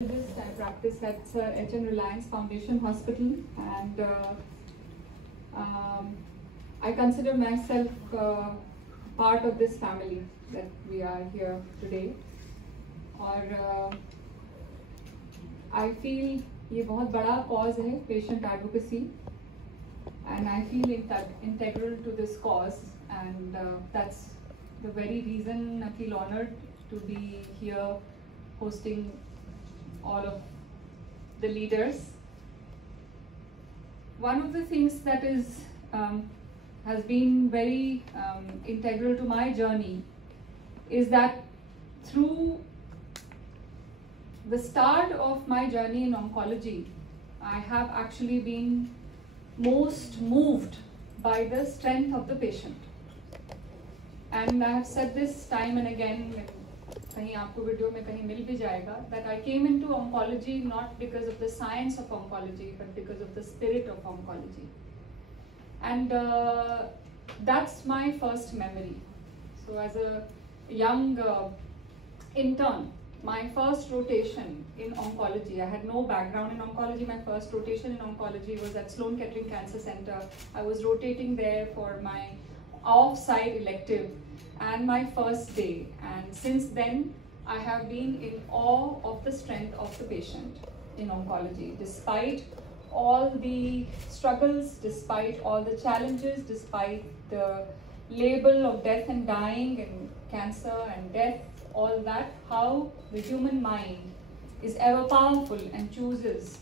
I practice at H.N.Reliance Foundation Hospital, and I consider myself part of this family that we are here today. और I feel ये बहुत बड़ा cause है patient advocacy, and I feel integral to this cause, and that's the very reason I feel honored to be here hosting all of the leaders. One of the things that has been very integral to my journey is that through the start of my journey in oncology, I have actually been most moved by the strength of the patient. And I have said this time and again, कहीं आपको video में कहीं मिल भी जाएगा, that I came into oncology not because of the science of oncology, but because of the spirit of oncology. And that's my first memory. So as a young intern, my first rotation in oncology, I had no background in oncology. My first rotation in oncology was at Sloan Kettering Cancer Center. I was rotating there for my off-site elective and my first day, and since then I have been in awe of the strength of the patient in oncology. Despite all the struggles, despite all the challenges, despite the label of death and dying and cancer and death, all that, how the human mind is ever powerful and chooses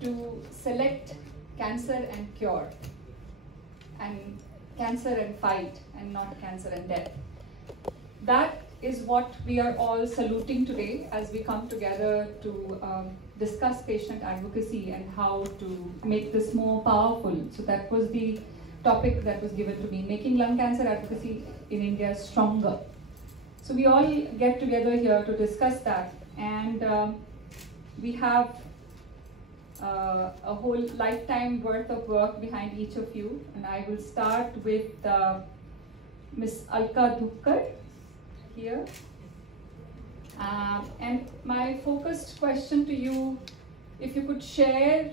to select cancer and cure, and cancer and fight, and not cancer and death. That is what we are all saluting today as we come together to discuss patient advocacy and how to make this more powerful. So that was the topic that was given to me, making lung cancer advocacy in India stronger. So we all get together here to discuss that, and we have a whole lifetime worth of work behind each of you, and I will start with Ms. Alka Dhukkar here. And my focused question to you, if you could share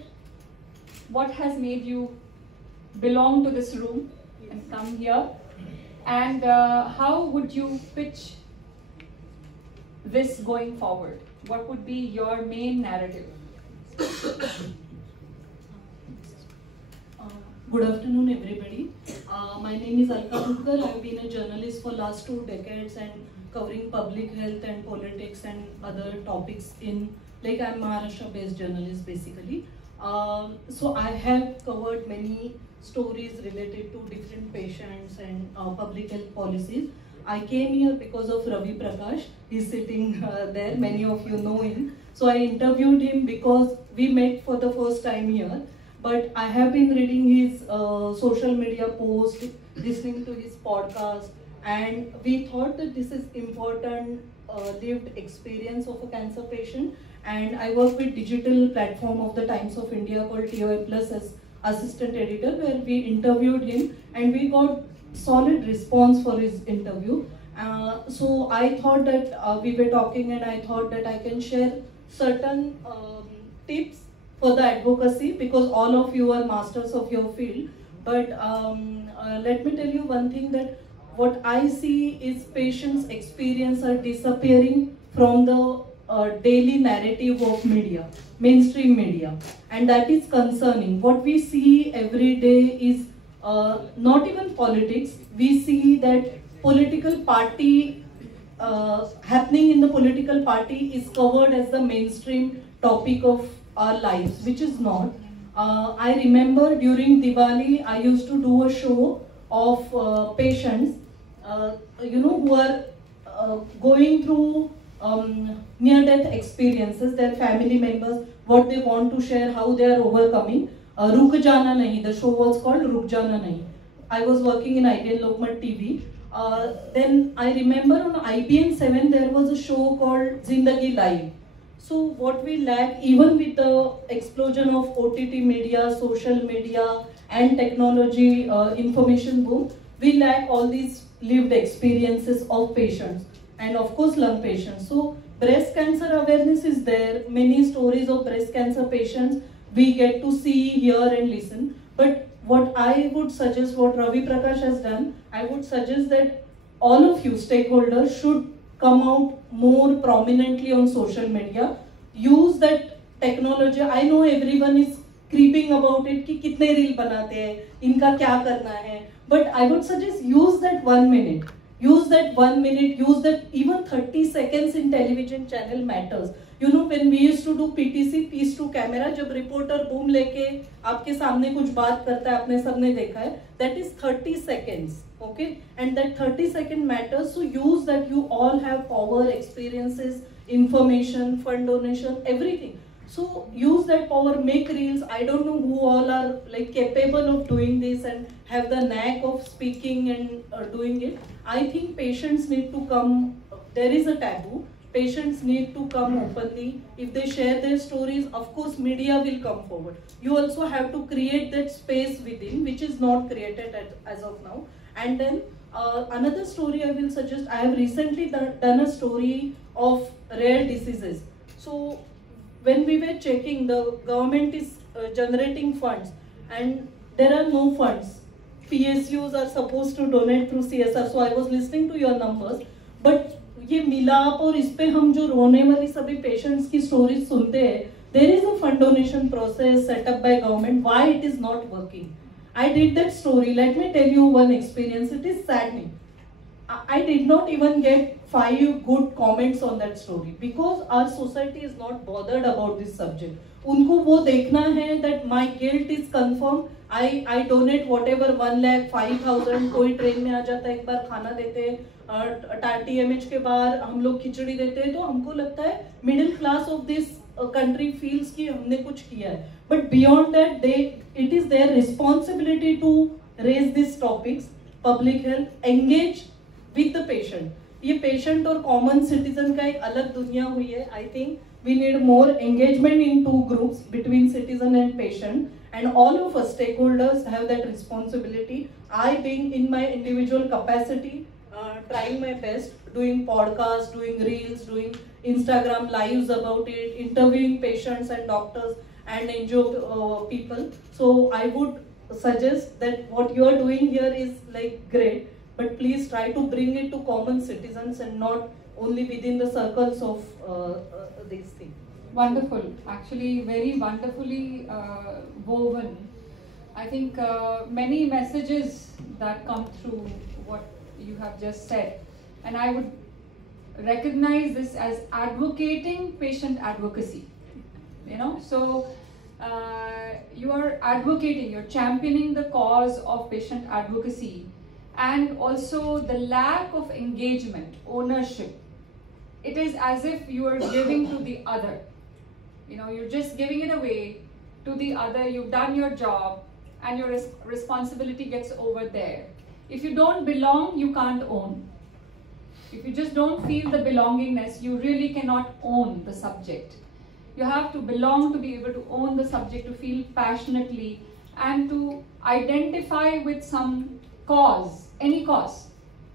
what has made you belong to this room and come here, and how would you pitch this going forward? What would be your main narrative? Good afternoon, everybody. My name is Alka Dhukkar. I've been a journalist for last 2 decades and covering public health and politics and other topics in, like, I'm Maharashtra-based journalist basically. So I have covered many stories related to different patients and public health policies. I came here because of Ravi Prakash. He's sitting there, many of you know him. So I interviewed him because we met for the first time here. But I have been reading his social media posts, listening to his podcast, and we thought that this is important lived experience of a cancer patient. And I work with digital platform of the Times of India called TOA Plus as assistant editor, where we interviewed him and we got solid response for his interview. So I thought that we were talking, and I thought that I can share certain tips for the advocacy, because all of you are masters of your field. But let me tell you one thing, that what I see is patients' experience are disappearing from the daily narrative of media, mainstream media, and that is concerning. What we see every day is not even politics. We see that political party happening in the political party is covered as the mainstream topic of our lives, which is not. I remember during Diwali, I used to do a show of patients, who are going through near-death experiences, their family members, what they want to share, how they are overcoming. Ruk Jana Nahi, the show was called Ruk Jana Nahi. I was working in IPN Lokmat TV. Then I remember on IPN 7 there was a show called Zindagi Live. So what we lack, even with the explosion of OTT media, social media and technology information boom, we lack all these lived experiences of patients, and of course lung patients. So breast cancer awareness is there. Many stories of breast cancer patients we get to see, hear and listen. But what I would suggest, what Ravi Prakash has done, I would suggest that all of you stakeholders should come out more prominently on social media. Use that technology. I know everyone is creeping about it कि कितने reel बनाते हैं, इनका क्या करना है. But I would suggest use that 1 minute. Use that 1 minute, use that even 30 seconds in television channel matters. You know, when we used to do PTC, piece to camera, जब reporter boom लेके आपके सामने कुछ बात करता है, आपने सबने देखा है, that is 30 seconds, okay? And that 30 second matters, so use that. You all have power, experiences, information, fund donation, everything. So use that power, make reels. I don't know who all are like capable of doing this and have the knack of speaking and doing it. I think patients need to come. There is a taboo. Patients need to come openly. If they share their stories, of course media will come forward. You also have to create that space within, which is not created as of now. And then another story I will suggest, I have recently done a story of rare diseases. So when we were checking, the government is generating funds and there are no funds. PSUs are supposed to donate through CSR. So I was listening to your numbers, but ये मिलाप और इस पे हम जो रोने वाली सभी पेशेंट्स की स्टोरीज सुनते हैं, there is a fund donation process set up by government. Why it is not working? I did that story. Let me tell you one experience. It is saddening. I did not even get 5 good comments on that story because our society is not bothered about this subject. उनको वो देखना है that my guilt is confirmed. I donate whatever 1 lakh 5,000. कोई train में आ जाता है, एक बार खाना देते हैं, TMH के बाहर हम लोग खिचड़ी देते हैं, तो हमको लगता है middle class of this country feels कि हमने कुछ किया है. But beyond that, it is their responsibility to raise these topics, public health, engage with the patient. ये patient और common citizen का एक अलग दुनिया हुई है. I think we need more engagement in 2 groups between citizen and patient, and all of us stakeholders have that responsibility. I, being in my individual capacity, trying my best, doing podcasts, doing reels, doing Instagram lives about it, interviewing patients and doctors and NGO people. So I would suggest that what you are doing here is like great, but please try to bring it to common citizens and not only within the circles of these things. Wonderful, actually very wonderfully woven. I think many messages that come through what you have just said, and I would recognize this as advocating patient advocacy. You know, so you are advocating, you're championing the cause of patient advocacy, and also the lack of engagement, ownership. It is as if you are giving to the other. You know, you're just giving it away to the other. You've done your job and your responsibility gets over there. If you don't belong, you can't own. If you just don't feel the belongingness, you really cannot own the subject. You have to belong to be able to own the subject, to feel passionately and to identify with some cause, any cause,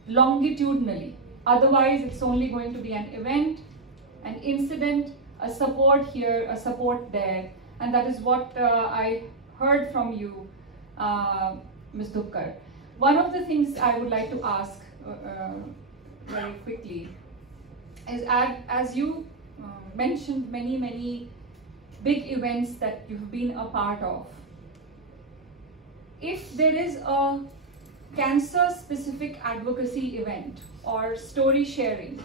longitudinally. Otherwise, it's only going to be an event, an incident, a support here, a support there. And that is what I heard from you, Ms. Dukkar. One of the things I would like to ask very quickly is, as you mentioned many big events that you've been a part of, if there is a cancer-specific advocacy event or story sharing,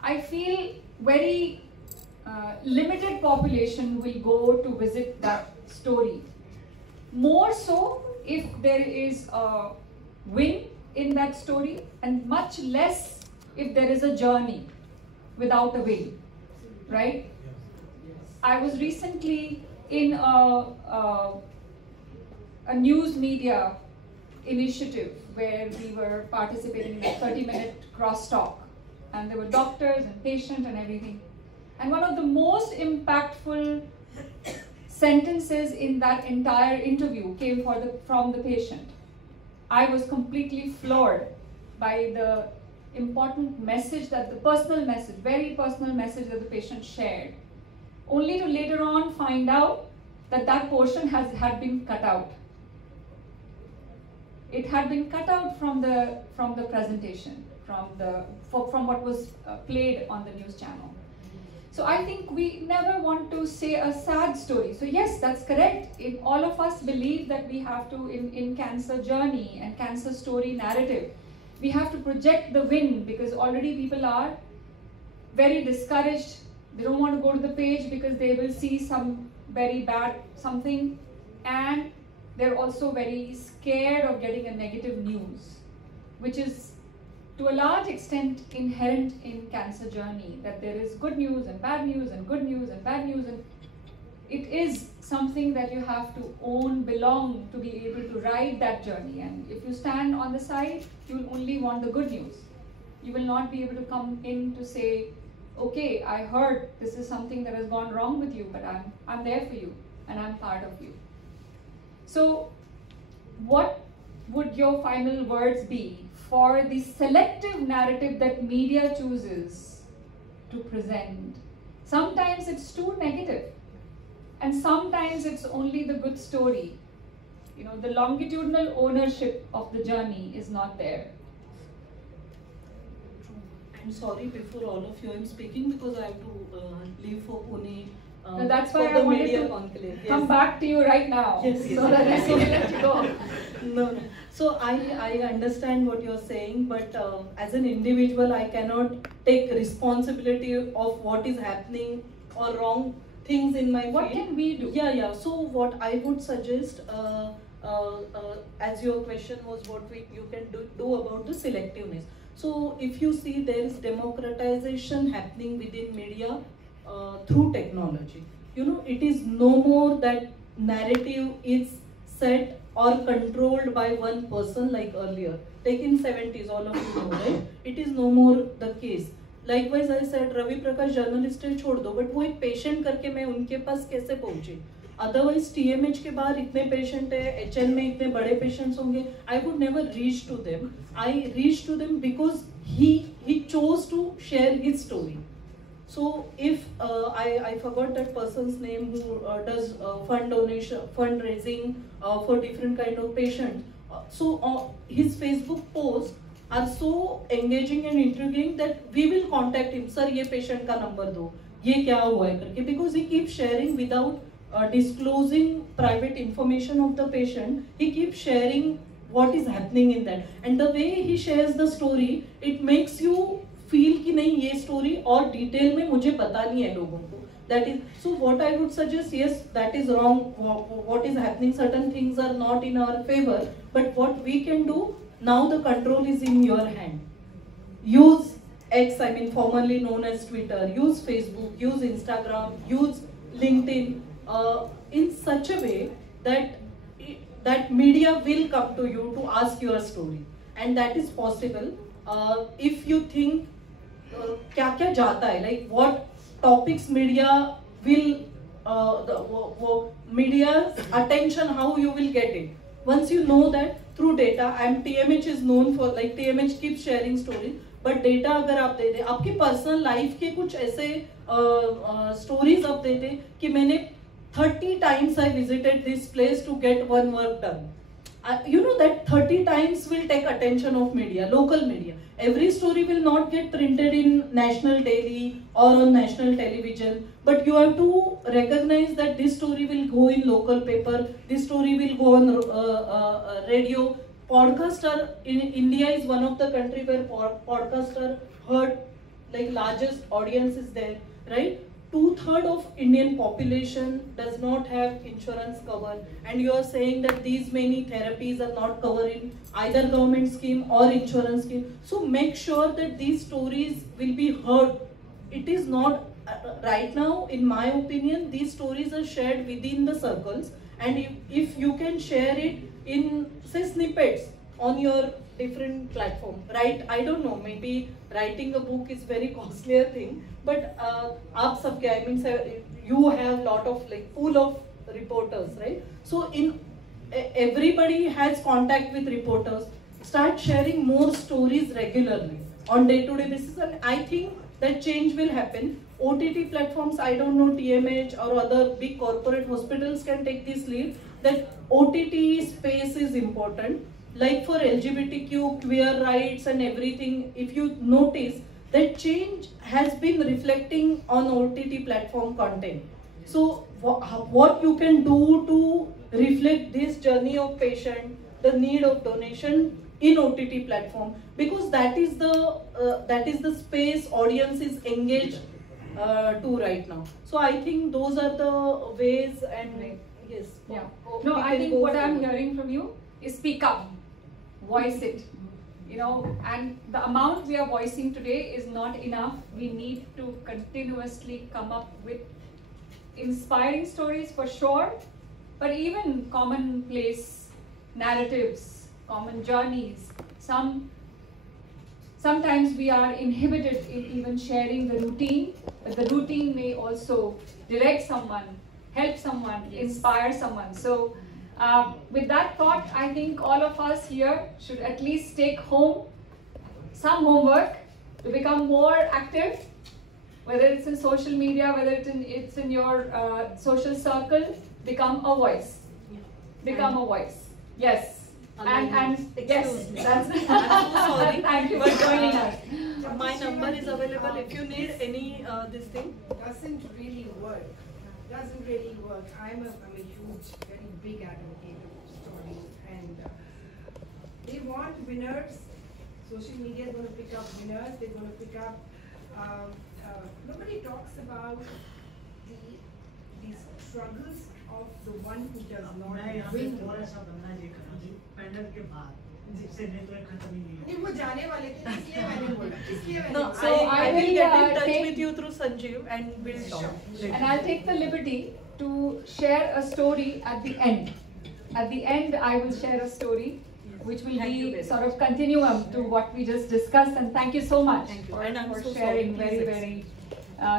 I feel very limited population will go to visit that story. More so if there is a win in that story, and much less if there is a journey without a win, right? I was recently in a news media initiative where we were participating in a 30-minute crosstalk, and there were doctors and patients and everything. And one of the most impactful sentences in that entire interview came from the patient. I was completely floored by the important message, that the personal message, very personal message that the patient shared, only to later on find out that that portion had been cut out. It had been cut out from the presentation, from what was played on the news channel. So I think we never want to say a sad story. So yes, that's correct. All of us believe that we have to, in cancer journey and cancer story narrative, we have to project the win, because already people are very discouraged. They don't want to go to the page because they will see some very bad something, and they're also very scared of getting a negative news, which is to a large extent inherent in cancer journey, that there is good news and bad news and good news and bad news, and it is something that you have to own, belong, to be able to ride that journey. And if you stand on the side, you will only want the good news. You will not be able to come in to say, okay, I heard this is something that has gone wrong with you, but I'm there for you and I'm part of you. So what would your final words be for the selective narrative that media chooses to present? Sometimes it's too negative, and sometimes it's only the good story. You know, the longitudinal ownership of the journey is not there. I'm sorry, before all of you I'm speaking, because I have to leave for Pune. No, that's why I wanted to come back to you right now, so that I can let you go. No. So I understand what you're saying, but as an individual, I cannot take responsibility of what is happening or wrong things in my field. What can we do? Yeah. So what I would suggest, as your question was, what you can do about the selectiveness. So if you see, there is democratization happening within media through technology. You know, it is no more that narrative is set or controlled by one person like earlier. Like in 70s, all of you know, right? It is no more the case. Likewise, I said, Ravi Prakash journalist है छोड़ दो, but वो एक patient करके मैं उनके पास कैसे पहुँची? Otherwise, TMH के बाहर इतने patient है, HN में इतने बड़े patients होंगे, I would never reach to them. I reached to them because he chose to share his story. So if I forgot that person's name who does fundraising for different kind of patients. So his Facebook posts are so engaging and intriguing that we will contact him. Sir, ये patient का number दो, ये क्या हुआ है करके, because he keeps sharing without disclosing private information of the patient. He keeps sharing what is happening in that, and the way he shares the story, it makes you feel कि नहीं ये story और detail में मुझे पता नहीं है लोगों को. That is, so what I would suggest, yes, that is wrong. What is happening, certain things are not in our favor, but what we can do, now the control is in your hand. Use X, I mean formerly known as Twitter, use Facebook, use Instagram, use LinkedIn in such a way that media will come to you to ask your story, and that is possible if you think क्या क्या जाता है, like what topics media will media's attention, how you will get it. Once you know that through data, and TMH is known for, like TMH keeps sharing stories, but data अगर आप दे दे, आपकी personal life के कुछ ऐसे stories आप दे दे कि मैंने 30 times I visited this place to get one work done. You know that 30 times will take attention of media, local media. Every story will not get printed in national daily or on national television, but you have to recognize that this story will go in local paper, this story will go on radio. Podcasts are, in India is one of the country where podcasts are heard, like largest audience is there, right? 2/3 of Indian population does not have insurance cover, and you are saying that these many therapies are not covered in either government scheme or insurance scheme. So make sure that these stories will be heard. It is not right now, in my opinion, these stories are shared within the circles, and if you can share it in, say, snippets on your different platform, right? I don't know, maybe writing a book is very costlier thing, but aap sabke, I mean, you have lot of like pool of reporters, right? So everybody has contact with reporters. Start sharing more stories regularly. on day-to-day basis, and I think that change will happen. OTT platforms, I don't know, TMH or other big corporate hospitals can take this lead, that OTT space is important. Like for LGBTQ, queer rights and everything, if you notice, that change has been reflecting on OTT platform content. So what you can do to reflect this journey of patient, the need of donation in OTT platform, because that is the space audience is engaged to right now. So I think those are the ways, and yes. Yeah. No, I think what I'm hearing from you is speak up, voice it. You know, and the amount we are voicing today is not enough. We need to continuously come up with inspiring stories for sure, but even commonplace narratives, common journeys. Sometimes we are inhibited in even sharing the routine, but the routine may also direct someone, help someone, inspire someone. So with that thought, I think all of us here should at least take home some homework to become more active, whether it's in social media, whether it's in your social circle. Become a voice. Become a voice. Yes. And yes, that's I'm so sorry. Thank you for joining us. My number is available if you need any this thing. Doesn't really work. Doesn't really work. I'm a huge, very big advocate of stories, and they want winners. Social media is going to pick up winners. They're going to pick up. Nobody talks about the struggles of the one who does not win. No, so I will get in touch with you through Sanjeev and we'll talk. And I'll take the liberty to share a story at the end. At the end, I will share a story which will be sort of continuum to what we just discussed. And thank you so much for so sharing very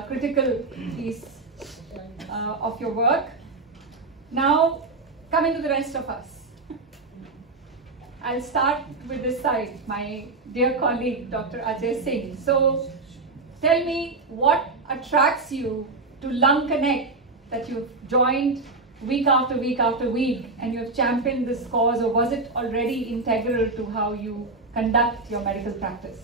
critical piece of your work. Now, coming to the rest of us. I'll start with this side, my dear colleague, Dr. Ajay Singh. So, tell me what attracts you to Lung Connect, that you've joined week after week after week, and you've championed this cause, or was it already integral to how you conduct your medical practice?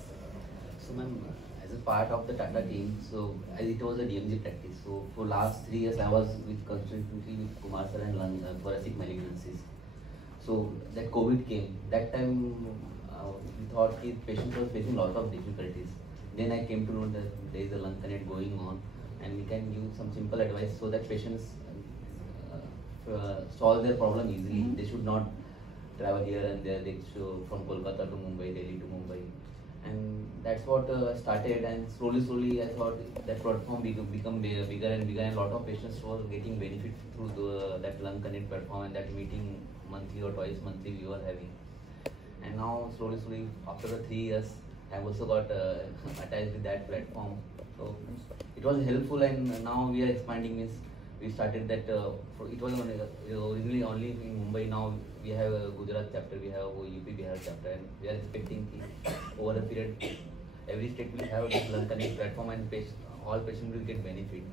So, ma'am, as a part of the Tata team, so as it was a DMG practice, so for last 3 years I was constantly with Kumar sir and lung thoracic malignancies. So that COVID came, that time we thought the patient was facing a lot of difficulties. Then I came to know that there is a Lung Connect going on, and we can give some simple advice so that patients solve their problem easily. They should not travel here and there. They should from Kolkata to Mumbai, Delhi to Mumbai, and that's what started. And slowly, I thought that platform become bigger and bigger, and a lot of patients were getting benefit through that Lung Connect platform, and that meeting monthly or twice monthly we were having. And now slowly, after the 3 years, I've also got attached with that platform. So it was helpful, and now we are expanding. Means we started that. It was originally only in Mumbai. Now we have a Gujarat chapter, we have a UP Bihar chapter, and we are expecting over a period, every state will have this Lung Connect platform, and all patients will get benefit.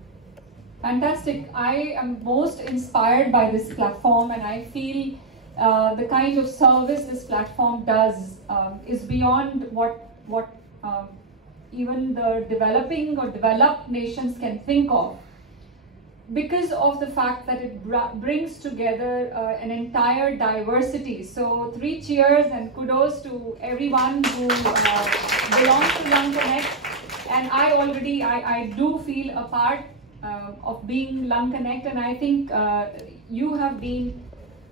Fantastic. I am most inspired by this platform, and I feel the kind of service this platform does is beyond what even the developing or developed nations can think of, because of the fact that it brings together an entire diversity. So 3 cheers and kudos to everyone who belongs to Lung Connect. And I do feel a part of being Lung Connect, and I think you have been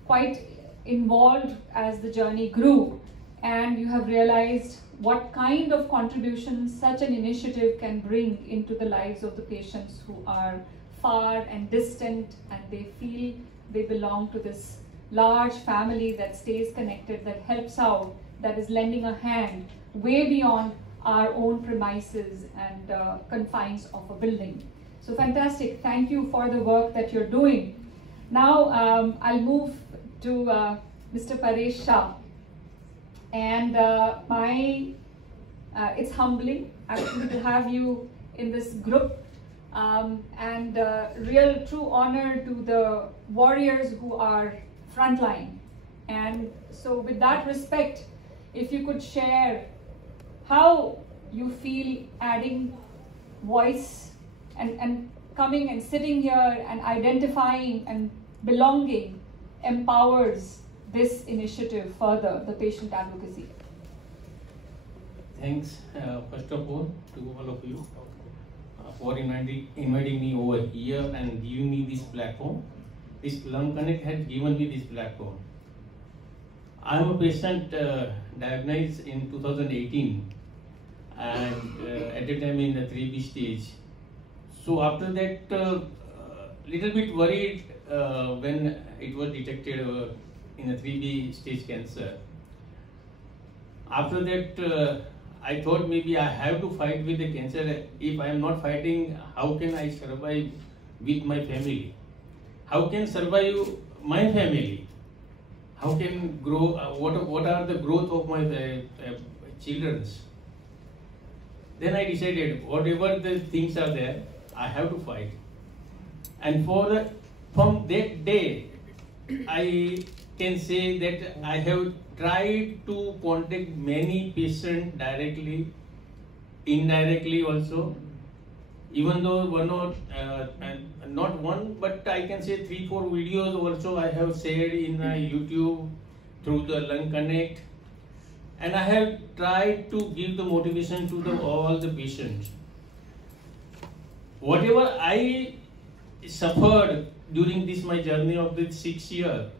quite involved as the journey grew, and you have realized what kind of contribution such an initiative can bring into the lives of the patients who are far and distant, and they feel they belong to this large family that stays connected, that helps out, that is lending a hand way beyond our own premises and confines of a building. So fantastic. Thank you for the work that you're doing. Now I'll move to Mr. Paresh Shah. And my It's humbling actually to have you in this group, and real true honor to the warriors who are frontline. And so with that respect, if you could share how you feel adding voice and coming and sitting here and identifying and belonging empowers this initiative further, the patient advocacy. Thanks, first of all, to all of you for inviting me over here and giving me this platform. This Lung Connect has given me this platform. I am a patient diagnosed in 2018 and at the time in the 3B stage. So after that, little bit worried when it was detected in a 3B stage cancer. After that, I thought maybe I have to fight with the cancer. If I am not fighting, how can I survive with my family? How can survive my family? How can grow? What are the growth of my children's? Then I decided whatever the things are there, I have to fight. And from that day, I can say that I have tried to contact many patients directly, indirectly also. Even though not one, but I can say 3-4 videos also I have shared in YouTube through the Lung Connect, and I have tried to give the motivation to all the patients. Whatever I suffered during this my journey of this 6 years,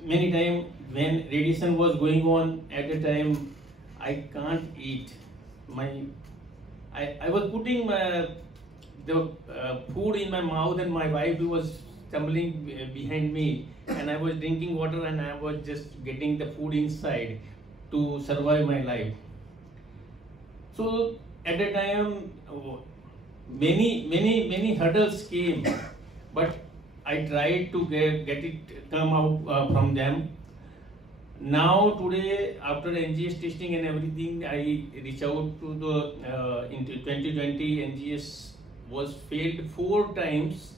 many times when radiation was going on at the time, I can't eat. I was putting the food in my mouth and my wife was stumbling behind me, and I was drinking water and I was just getting the food inside to survive my life. So at the time, many hurdles came, but I tried to get it come out from them. Now today, after NGS testing and everything, I reach out to the into 2020 NGS was failed 4 times.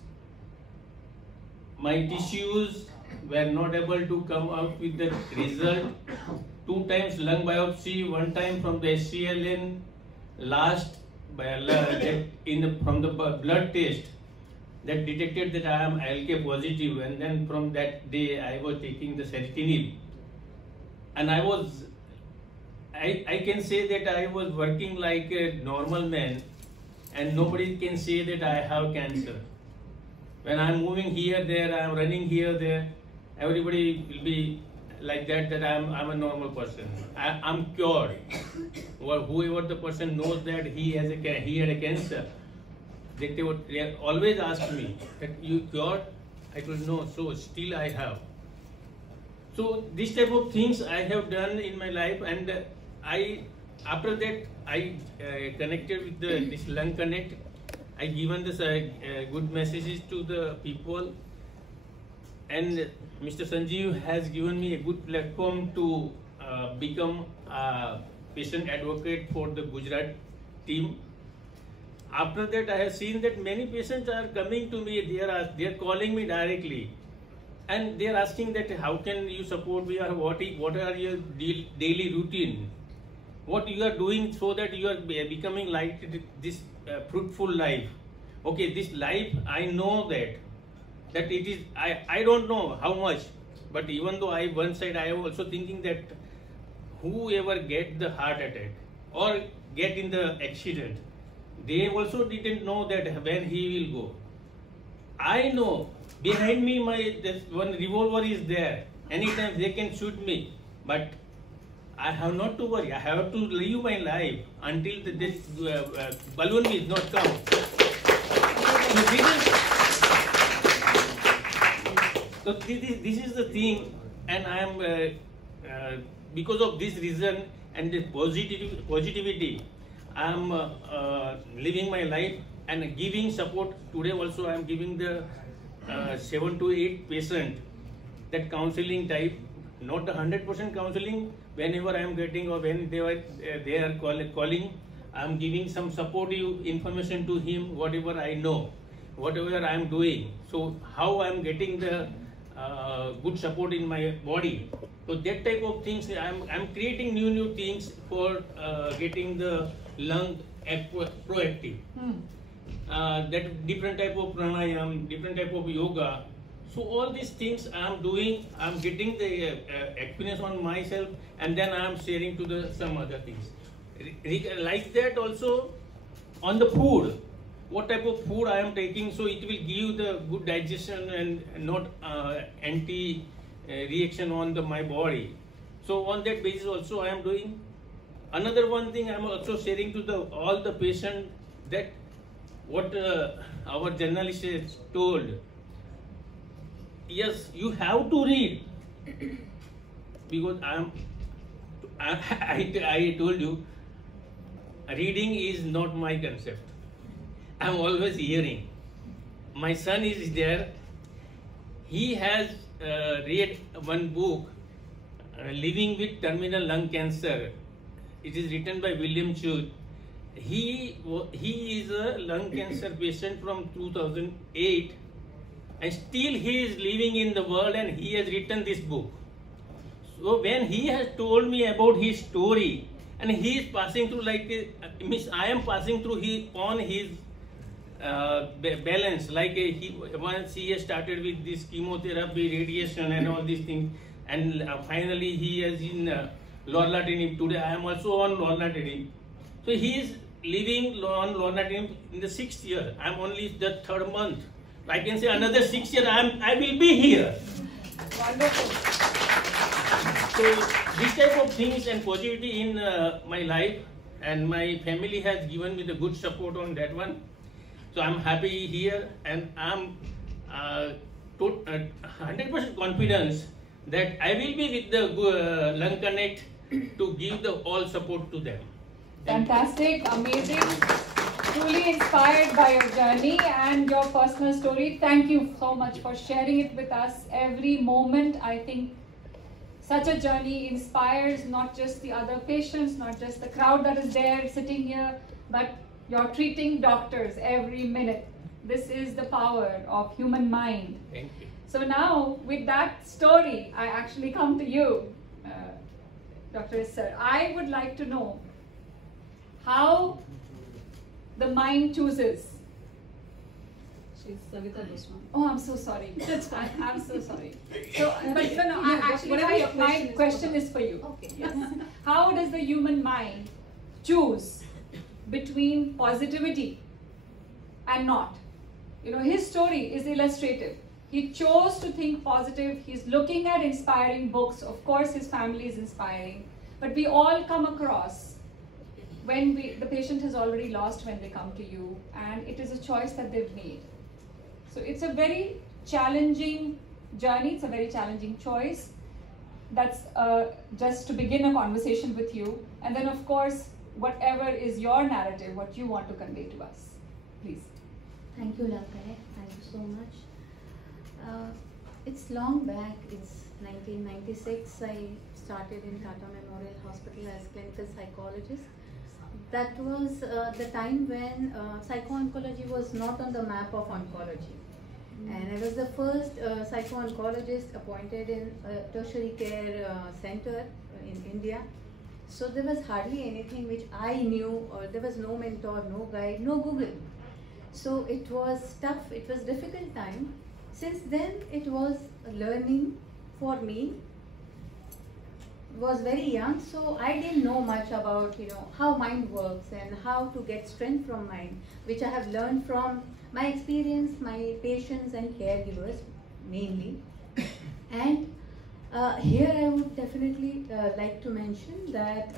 My tissues were not able to come out with the result. 2 times lung biopsy, 1 time from the SCLN, last from the blood test that detected that I am ALK positive, and then from that day I was taking the Serotinib. And I can say that I was working like a normal man, and nobody can say that I have cancer. When I'm moving here, there, I'm running here, there, everybody will be like that I'm a normal person. I'm cured. Or whoever the person knows that he had a cancer, they would always ask me that you cured? I told no, so still I have. So this type of things I have done in my life, and after that I connected with this Lung Connect. I given this good messages to the people, and Mr. Sanjeev has given me a good platform to become a patient advocate for the Gujarat team. After that, I have seen that many patients are coming to me. They are calling me directly, and they are asking that how can you support me, or what are your daily routine, what you are doing so that you are becoming like this fruitful life. Okay, this life I know that it is. I don't know how much, but even though one side I am also thinking that whoever get the heart attack or get in the accident, they also didn't know that when he will go. I know behind me one revolver is there. Anytime they can shoot me, but I have not to worry. I have to live my life until this balloon is not come. So this is the thing, and I am because of this reason and the positivity, I am living my life and giving support. Today also I am giving the 7 to 8 patients that counseling type not the 100% counseling. Whenever I am getting or when they are calling, I am giving some supportive information to him, whatever I know, whatever I am doing. So how I am getting the good support in my body. So that type of things, I'm creating new things for getting the lung proactive. That different type of pranayam, different type of yoga. So all these things I'm doing, I'm getting the experience on myself, and then I'm sharing to the some other things. Like that also on the food, what type of food I am taking, so it will give the good digestion and not anti reaction on my body. So on that basis also I am doing. Another one thing I am also sharing to all the patient, that what our journalist has told. Yes, you have to read, because I told you, reading is not my concept. I'm always hearing. My son is there. He has read one book, Living with Terminal Lung Cancer. It is written by William Chute. He is a lung cancer patient from 2008, and still he is living in the world, and he has written this book. So when he has told me about his story, and he is passing through I am passing through his balance, once he has started with this chemotherapy, radiation and all these things, and finally he is in lorlatinib. Today I am also on lorlatinib. So he is living on lorlatinib in the 6th year. I am only the 3rd month. I can say another 6 years I will be here. Wonderful. So this type of things and positivity in my life, and my family has given me the good support on that one. So I'm happy here, and I'm 100% confidence that I will be with the Lung Connect to give the all support to them. Fantastic, amazing, truly inspired by your journey and your personal story. Thank you so much for sharing it with us. Every moment, I think such a journey inspires not just the other patients, not just the crowd that is there sitting here, but you're treating doctors every minute. This is the power of human mind. Thank you. So now, with that story, I actually come to you, Dr. Sir. I would like to know how the mind chooses. She's Savita Dosman. Oh, I'm so sorry. That's fine. I'm so sorry. So, but no, Yeah, actually, whatever your my question question is is for you. Okay. Yes. How does the human mind choose between positivity and not? You know, his story is illustrative. He chose to think positive. He's looking at inspiring books. Of course, his family is inspiring. But we all come across when the patient has already lost when they come to you, and it is a choice that they've made. So it's a very challenging journey. It's a very challenging choice. That's just to begin a conversation with you. And then, of course, whatever is your narrative, what you want to convey to us. Please. Thank you, Lakare. Thank you so much. It's long back. It's 1996. I started in Tata Memorial Hospital as clinical psychologist. That was the time when psycho-oncology was not on the map of oncology. And I was the first psycho-oncologist appointed in a tertiary care center in India. So there was hardly anything which I knew, or there was no mentor, no guide, no Google. So it was tough, it was difficult time. Since then it was learning for me. Was very young, so I didn't know much about how mind works and how to get strength from mind, which I have learned from my experience, my patients and caregivers mainly. And here I would definitely like to mention that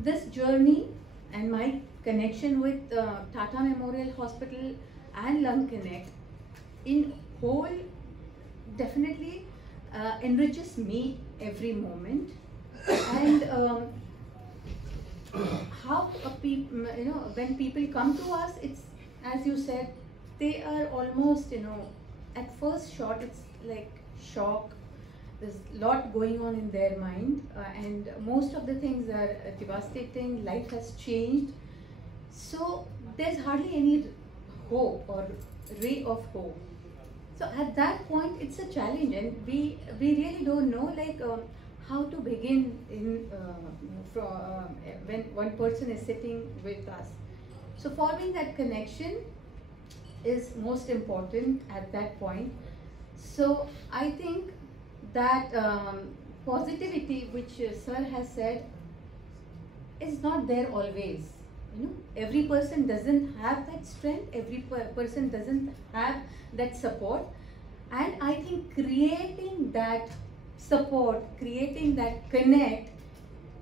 this journey and my connection with Tata Memorial Hospital and Lung Connect in whole definitely enriches me every moment. And how when people come to us, it's, as you said, they are almost at first shot it's like shock, there's a lot going on in their mind, and most of the things are devastating. Life has changed, so there's hardly any hope or ray of hope. So at that point, it's a challenge, and we really don't know how to begin in when one person is sitting with us. So forming that connection is most important at that point. So I think that positivity, which sir has said, is not there always. You know, every person doesn't have that strength, every person doesn't have that support, and I think creating that support, creating that connect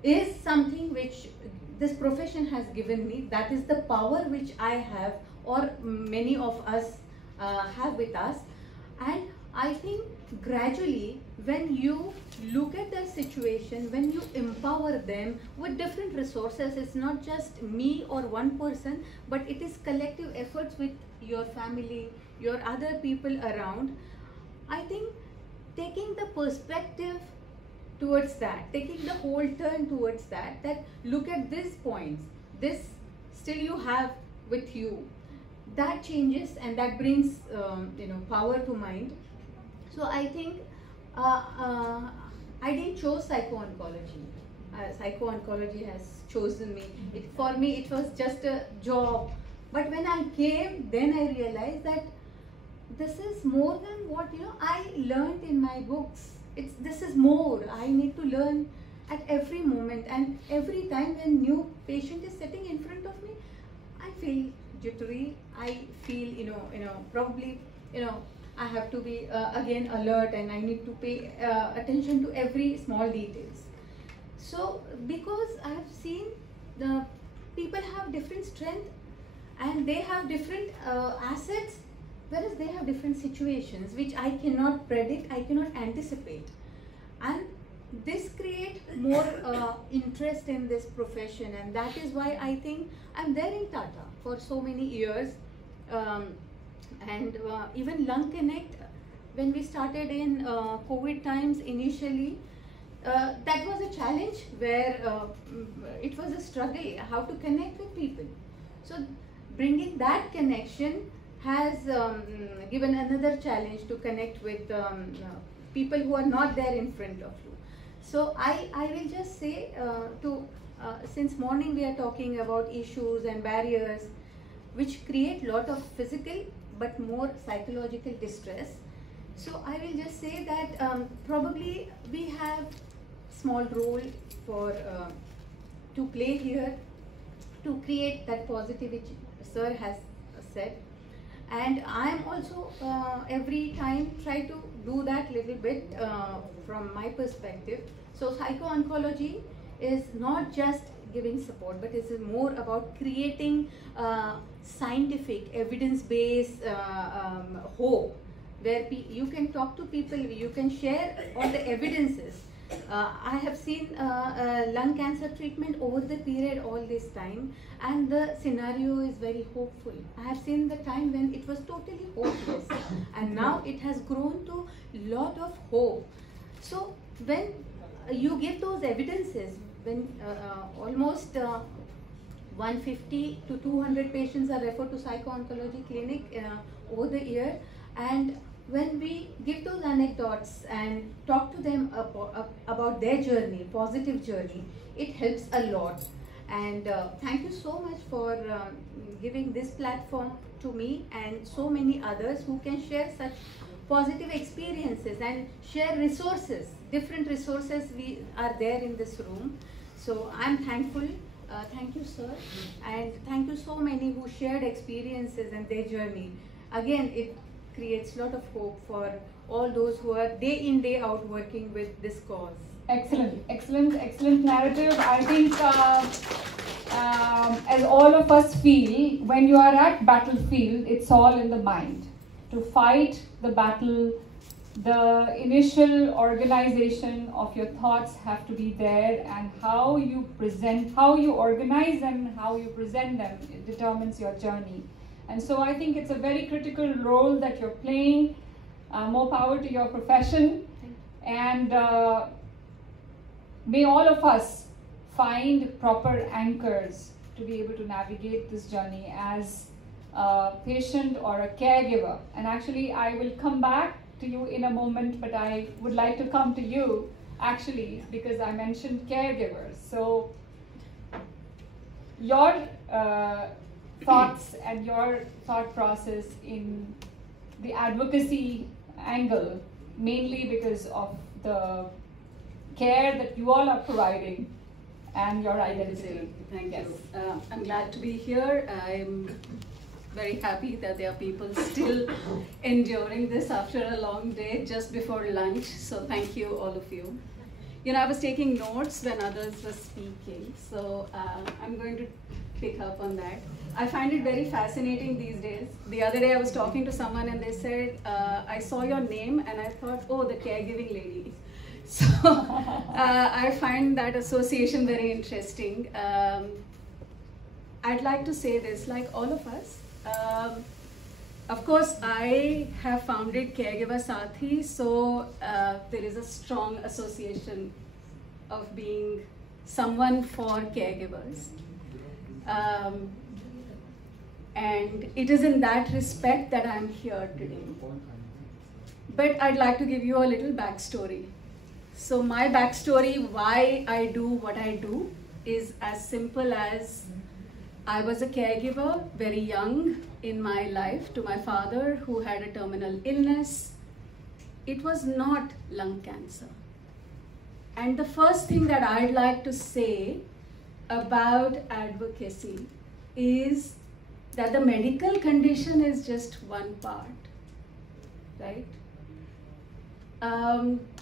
is something which this profession has given me. That is the power which I have, or many of us have with us. And I think gradually, when you look at their situation, when you empower them with different resources, it's not just me or one person, but it is collective efforts with your family, your other people around. I think taking the perspective towards that, taking the whole turn towards that, look at these points, this still you have with you, that changes and that brings power to mind. So I think I didn't choose psycho-oncology. Psycho-oncology has chosen me. For me, it was just a job. But when I came, then I realized that this is more than what I learned in my books. This is more. I need to learn at every moment, and every time when new patient is sitting in front of me, I feel jittery. I feel probably I have to be again alert, and I need to pay attention to every small details. So because I have seen the people have different strength and they have different assets, whereas they have different situations which I cannot predict, I cannot anticipate, and this creates more interest in this profession, and that is why I think I'm there in Tata for so many years. And even Lung Connect, when we started in COVID times initially, that was a challenge where it was a struggle how to connect with people. So bringing that connection has given another challenge to connect with people who are not there in front of you. So I will just say since morning we are talking about issues and barriers which create lot of physical but more psychological distress. So I will just say that probably we have small role for to play here to create that positivity sir has said, and I am also every time try to do that little bit from my perspective. So psycho-oncology is not just giving support, but it's more about creating scientific, evidence-based hope, where you can talk to people, you can share all the evidences. I have seen lung cancer treatment over the period all this time, and the scenario is very hopeful. I have seen the time when it was totally hopeless, and now it has grown to lot of hope. So when you give those evidences, when almost 150 to 200 patients are referred to psycho-oncology clinic over the year, and when we give those anecdotes and talk to them about their journey, positive journey, it helps a lot. And thank you so much for giving this platform to me and so many others who can share such positive experiences and share resources, different resources we are there in this room. So I'm thankful. Thank you, sir, and thank you so many who shared experiences and their journey. Again, it creates a lot of hope for all those who are day in, day out working with this cause. Excellent, excellent, excellent narrative. I think as all of us feel, when you are at battlefield, it's all in the mind. To fight the battle, the initial organization of your thoughts have to be there, and how you present, how you organize them, how you present them, it determines your journey. And so I think it's a very critical role that you're playing. More power to your profession. And may all of us find proper anchors to be able to navigate this journey as a patient or a caregiver. And actually, I will come back to you in a moment, but I would like to come to you actually because I mentioned caregivers. So your thoughts and your thought process in the advocacy angle, mainly because of the care that you all are providing and your identity. Thank Yes. you. I'm glad to be here. I'm very happy that there are people still enduring this after a long day just before lunch. So thank you, all of you. You know, I was taking notes when others were speaking, so I'm going to pick up on that. I find it very fascinating these days. The other day I was talking to someone and they said, I saw your name and I thought, oh, the caregiving lady. So I find that association very interesting. I'd like to say this, like all of us, of course, I have founded Caregiver Sathi, so there is a strong association of being someone for caregivers. And it is in that respect that I'm here today. But I'd like to give you a little backstory. So my backstory, why I do what I do, is as simple as I was a caregiver very young in my life to my father who had a terminal illness. It was not lung cancer. And the first thing that I'd like to say about advocacy is that the medical condition is just one part, right?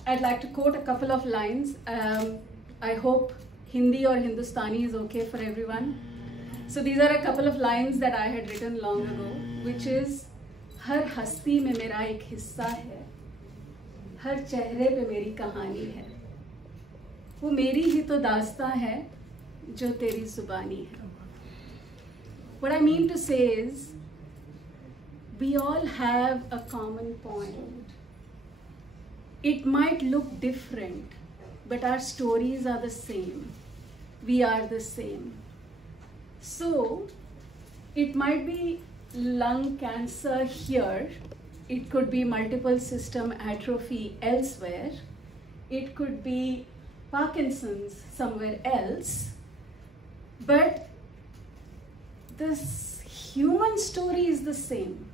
I'd like to quote a couple of lines. I hope Hindi or Hindustani is okay for everyone. So these are a couple of lines that I had written long ago, which is, हर हस्ती में मेरा एक हिस्सा है, हर चेहरे पे मेरी कहानी है, वो मेरी ही तो दास्तां है जो तेरी जुबानी है. What I mean to say is, we all have a common point. It might look different, but our stories are the same. We are the same. So, it might be lung cancer here, it could be multiple system atrophy elsewhere, it could be Parkinson's somewhere else, but this human story is the same.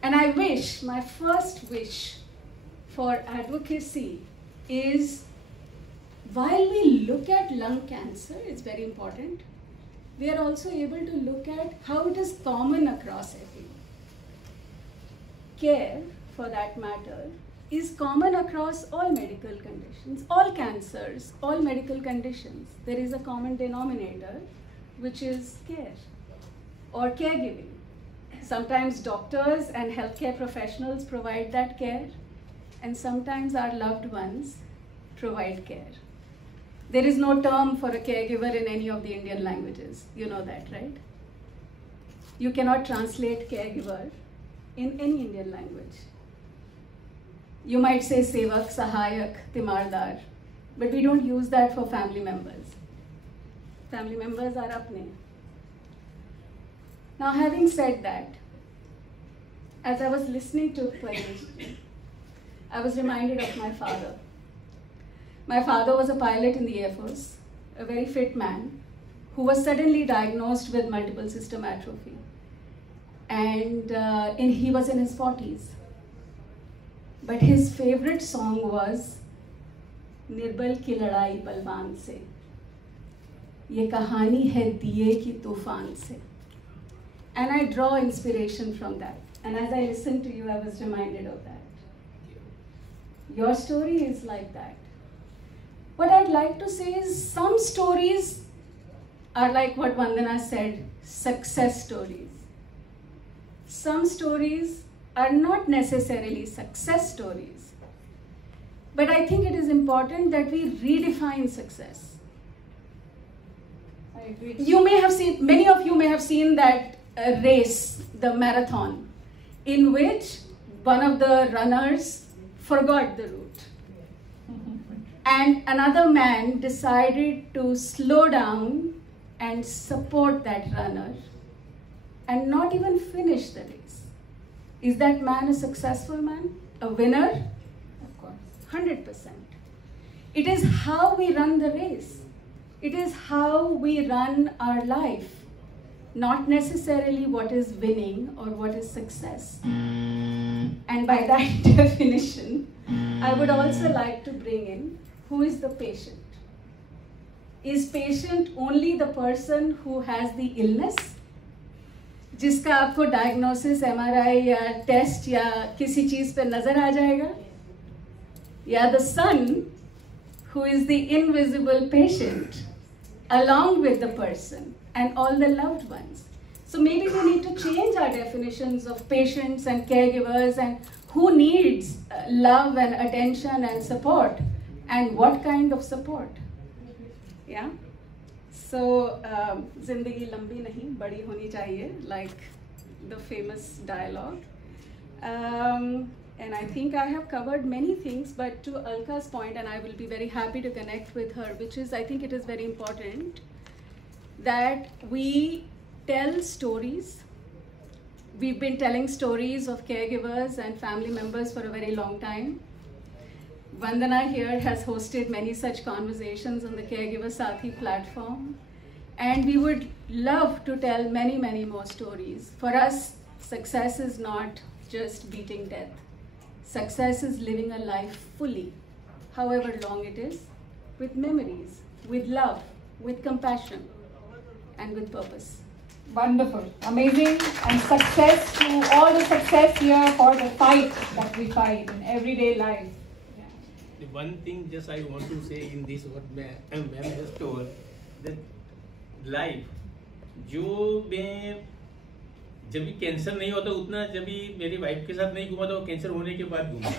And I wish, my first wish for advocacy is, while we look at lung cancer, it's very important, we are also able to look at how it is common across everyone. Care, for that matter, is common across all medical conditions, all cancers, all medical conditions. There is a common denominator, which is care or caregiving. Sometimes doctors and healthcare professionals provide that care, and sometimes our loved ones provide care. There is no term for a caregiver in any of the Indian languages. You know that, right? You cannot translate caregiver in any Indian language. You might say sevak, sahayak, timardar, but we don't use that for family members. Family members are apne. Now, having said that, as I was listening to Paresh, I was reminded of my father. My father was a pilot in the Air Force, a very fit man, who was suddenly diagnosed with multiple system atrophy. And he was in his 40s. But his favorite song was Nirbal ki ladai balwan se. Ye kahani hai diye ki tufan se. And I draw inspiration from that. And as I listened to you, I was reminded of that. Your story is like that. What I'd like to say is, some stories are like what Vandana said, success stories. Some stories are not necessarily success stories. But I think it is important that we redefine success. I agree. You may have seen, many of you may have seen that race, the marathon, in which one of the runners forgot the route. And another man decided to slow down and support that runner and not even finish the race. Is that man a successful man? A winner? Of course, 100%. It is how we run the race. It is how we run our life, not necessarily what is winning or what is success. And by that definition, I would also like to bring in, who is the patient? Is patient only the person who has the illness? जिसका आपको diagnosis, MRI या test या किसी चीज़ पे नजर आ जाएगा? या the son who is the invisible patient along with the person and all the loved ones. So maybe we need to change our definitions of patients and caregivers and who needs love and attention and support and what kind of support. Yeah. So zindagi lambi nahi badi honi chahiye, like the famous dialogue. And I think I have covered many things, but to Alka's point, and I will be very happy to connect with her, which is, I think it is very important that we tell stories. We've been telling stories of caregivers and family members for a very long time. Vandana here has hosted many such conversations on the Caregiver Sathi platform. And we would love to tell many, many more stories. For us, success is not just beating death. Success is living a life fully, however long it is, with memories, with love, with compassion, and with purpose. Wonderful, amazing, and success to all the success here for the fight that we fight in everyday life. Yeah. The one thing just I want to say in this what ma'am has told, that life, जो मैं जब भी cancer नहीं होता उतना जब भी मेरी वाइफ के साथ नहीं घूमा तो कैंसर होने के बाद घूमा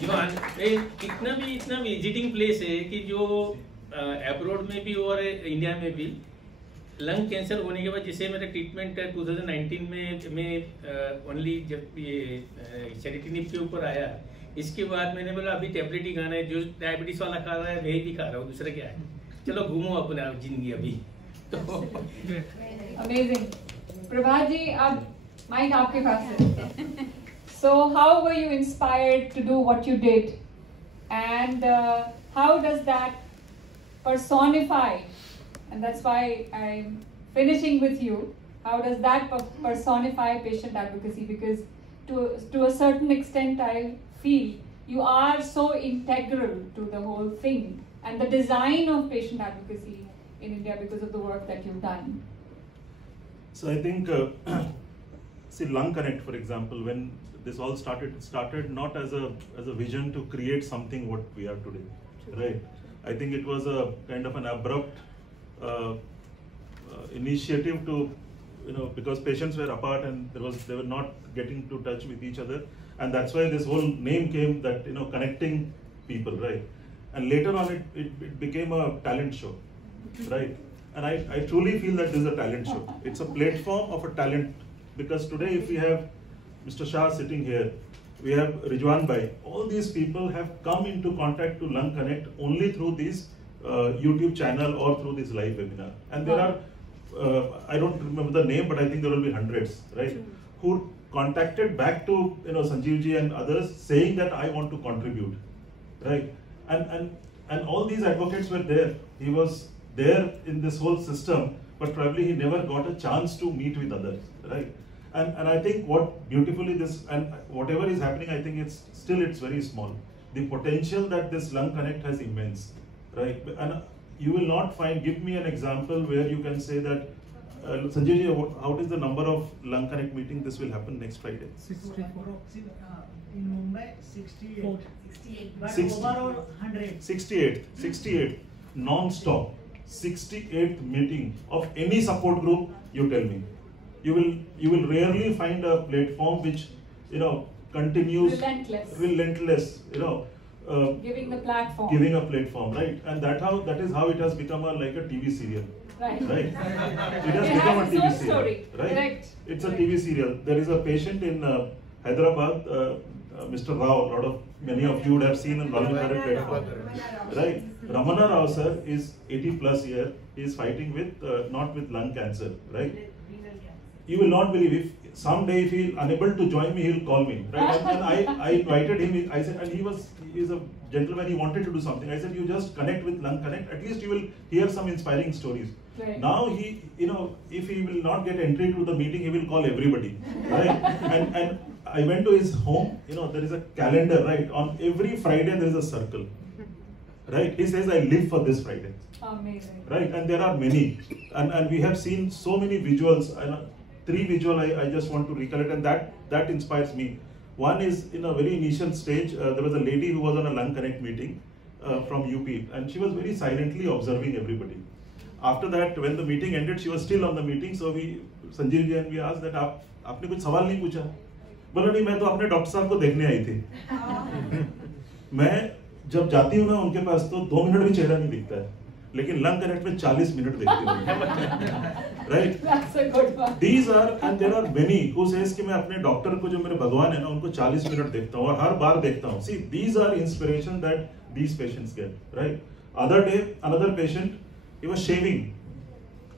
जो इतना विजिटिंग प्लेस है कि जो अब्रॉड में भी और इंडिया में भी लंग कैंसर होने के बाद जिसे मेरा ट्रीटमेंट 2019 में मैं ओनली जब ये सेरोटोनिन के ऊपर आया, इसके बाद मैंने बोला अभी टैबलेट ही खाना है, जो डायबिटीज वाला खा रहा है वही भी खा रहा हूँ, दूसरा क्या है, चलो घूमो अपना जिंदगी अभी तो Amazing. Prabhat ji, अब माइक आपके पास है. So how were you inspired to do what you did, and how does that personify? And that's why I'm finishing with you. How does that personify patient advocacy? Because to a certain extent, I feel you are so integral to the whole thing and the design of patient advocacy in India because of the work that you've done. So I think, see, Lung Connect, for example, when this all started, it started not as a vision to create something what we are today, right? I think it was a kind of an abrupt initiative to, because patients were apart and they were not getting to touch with each other, and that's why this whole name came, that connecting people, right? And later on, it became a talent show, right? And I truly feel that this is a talent show. It's a platform of a talent, because today if we have Mr. Shah sitting here, we have Rijwan Bhai, all these people have come into contact to Lung Connect only through this YouTube channel or through this live webinar. And there are, I don't remember the name, but I think there will be hundreds, right? Who contacted back to Sanjeev ji and others saying that I want to contribute, right? And all these advocates were there. He was there in this whole system, but probably he never got a chance to meet with others, right? And I think what beautifully this, and whatever is happening, I think it's very small. The potential that this Lung Connect has immense, right? And you will not find, give me an example where you can say that, Sanjay ji, how is the number of Lung Connect meeting this will happen next Friday? 64. In Mumbai, 68. 68. But 60. overall, 100. 68, non-stop. 68th meeting of any support group, you tell me. You will rarely find a platform which continues relentless, giving the platform, giving a platform, right? And that is how it has become like a TV serial, right? It has become a TV serial, story. right? Correct. It's a TV serial. There is a patient in Hyderabad, Mr. Rao, many of you would have seen on Voluntary platform. Right? Ramana Rao sir is 80 plus year. He is fighting with, not with lung cancer, right? You will not believe if someday if he is unable to join me, he will call me, right? And I invited him, I said, and he is a gentleman, he wanted to do something. I said, you just connect with Lung Connect, at least you will hear some inspiring stories. Right. Now he, if he will not get entry to the meeting, he will call everybody, right? and I went to his home, there is a calendar, right? On every Friday there is a circle, right? He says, I live for this Friday. Amazing. Right, and there are many, and we have seen so many visuals. 3 visual I just want to recollect, and that inspires me. One is in a very initial stage, there was a lady who was on a Lung Connect meeting from UP, and she was very silently observing everybody. After that, when the meeting ended, she was still on the meeting, so Sanjeev ji and we asked that, आपने कुछ सवाल नहीं पूछा? बोला नहीं, मैं तो अपने डॉक्टर साहब को देखने आई थी. मैं जब जाती हूँ ना उनके पास तो 2 मिनट भी चेहरा नहीं दिखता है, लेकिन लंग कनेक्ट में 40 मिनट देखती हूँ. Right? That's a good one. These are, and there are many who says कि मैं अपने डॉक्टर को जो मेरे भगवान है ना उनको 40 मिनट देखता हूँ और हर बार देखता हूँ. See, these are inspiration that these patients get, right? Other day, another patient, he was shaving,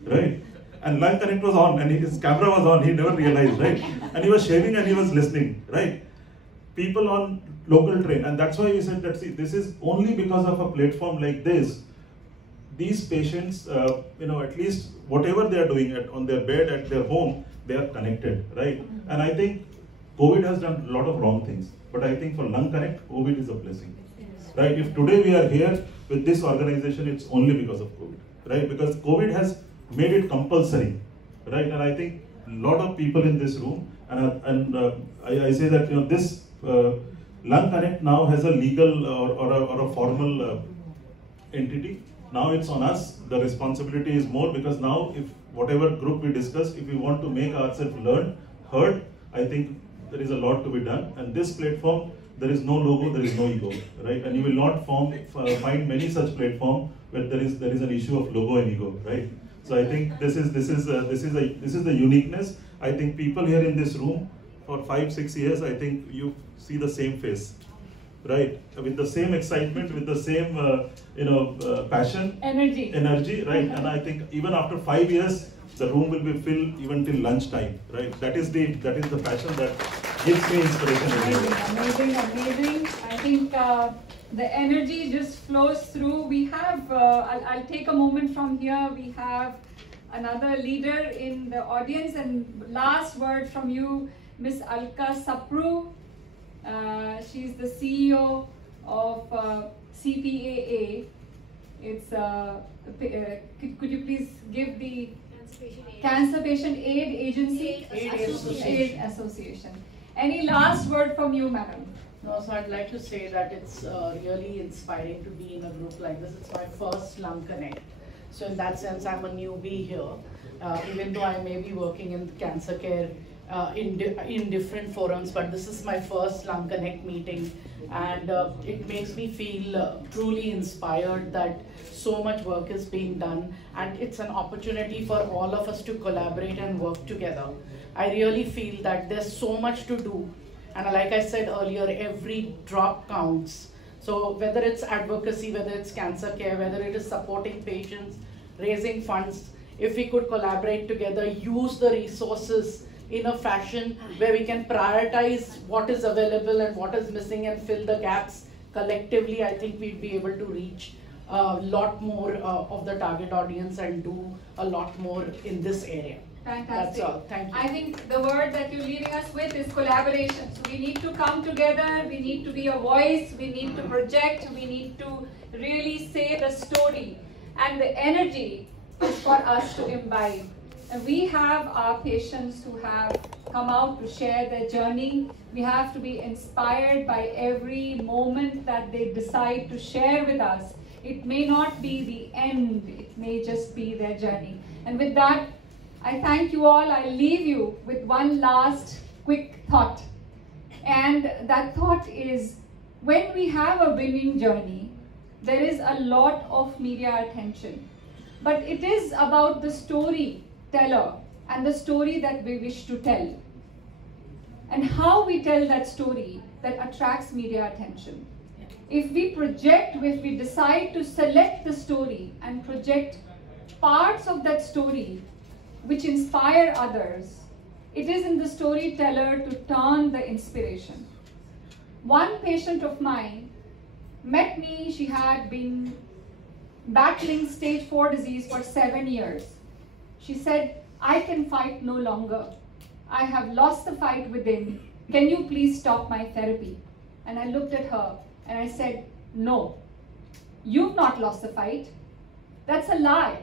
right? And Lung Connect was on and his camera was on, he never realized, right? And he was shaving and he was listening, right? People on local train, and that's why we said that, see, this is only because of a platform like this. These patients, at least whatever they are doing on their bed, at their home, they are connected, right? And I think COVID has done a lot of wrong things, but I think for Lung Connect, COVID is a blessing, right? If today we are here with this organization, it's only because of COVID, right? Because COVID has made it compulsory, right? And I think a lot of people in this room, and I say that this Lung Connect now has a legal or a formal entity. Now it's on us. The responsibility is more, because now if whatever group we discussed, if we want to make ourselves heard, I think there is a lot to be done. And this platform, there is no logo, there is no ego, right? And you will not find many such platforms where there is an issue of logo and ego, right? So I think this is the uniqueness. I think people here in this room for 5-6 years, I think you see the same face, right? With the same excitement, with the same passion, energy, right? And I think even after 5 years, the room will be filled even till lunchtime, right? That is the passion that gives me inspiration. Amazing. I think the energy just flows through. We have, I'll take a moment from here. We have another leader in the audience, and last word from you, Miss Alka Sapru. She's the CEO of CPAA. It's could you please give the Cancer Patient Aid Agency? Aid Association. Any last word from you, madam? No, so I'd like to say that it's really inspiring to be in a group like this. It's my first Lung Connect. So in that sense, I'm a newbie here. Even though I may be working in cancer care in different forums, but this is my first Lung Connect meeting, and it makes me feel truly inspired that so much work is being done, and it's an opportunity for all of us to collaborate and work together. I really feel that there's so much to do, and like I said earlier, every drop counts. So whether it's advocacy, whether it's cancer care, whether it is supporting patients, raising funds, if we could collaborate together, use the resources in a fashion where we can prioritize what is available and what is missing and fill the gaps collectively, I think we'd be able to reach a lot more of the target audience and do a lot more in this area. Fantastic. That's all. Thank you. I think the word that you're leaving us with is collaboration. So we need to come together, we need to be a voice, we need to project, we need to really say the story, and the energy is for us to imbibe. And we have our patients who have come out to share their journey. We have to be inspired by every moment that they decide to share with us. It may not be the end, it may just be their journey. And with that, I thank you all. I leave you with one last quick thought. And that thought is, when we have a winning journey, there is a lot of media attention. But it is about the storyteller and the story that we wish to tell. and how we tell that story that attracts media attention. If we project, if we decide to select the story and project parts of that story which inspire others, it is in the storyteller to turn the inspiration. One patient of mine met me. She had been battling stage 4 disease for 7 years. She said, "I can fight no longer. I have lost the fight within. Can you please stop my therapy?" And I looked at her and I said, "No, you've not lost the fight. That's a lie."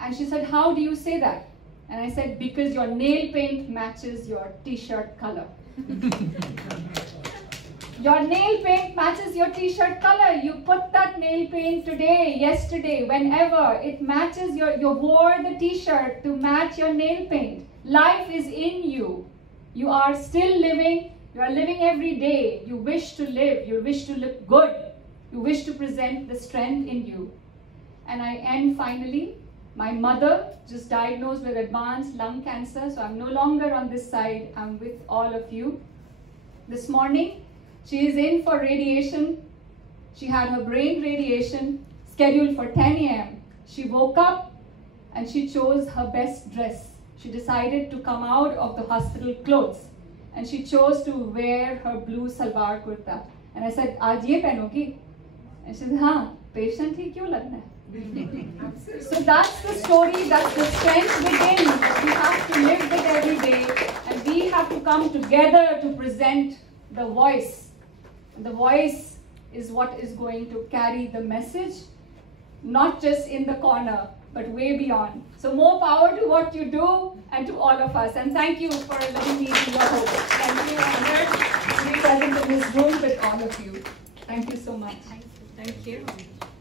And she said, "How do you say that?" And I said, "Because your nail paint matches your t-shirt color." Your nail paint matches your t-shirt color. You put that nail paint today, yesterday, whenever. It matches you wore the t-shirt to match your nail paint. Life is in you. You are still living. You are living every day. You wish to live. You wish to look good. You wish to present the strength in you. And I end finally. My mother just diagnosed with advanced lung cancer, so I'm no longer on this side. I'm with all of you. This morning, she is in for radiation. She had her brain radiation scheduled for 10 a.m. She woke up and she chose her best dress. She decided to come out of the hospital clothes and she chose to wear her blue salwar kurta. And I said, "Aaj ye pehnogi?" And she said, "Haan, patient hi kyun lagna hai?" So that's the story, that's the strength within. We have to live it every day and we have to come together to present the voice. The voice is what is going to carry the message, not just in the corner, but way beyond. So more power to what you do and to all of us. And thank you for letting me be your host. Thank you. I'm honored to be present in this room with all of you. Thank you so much. Thank you. Thank you.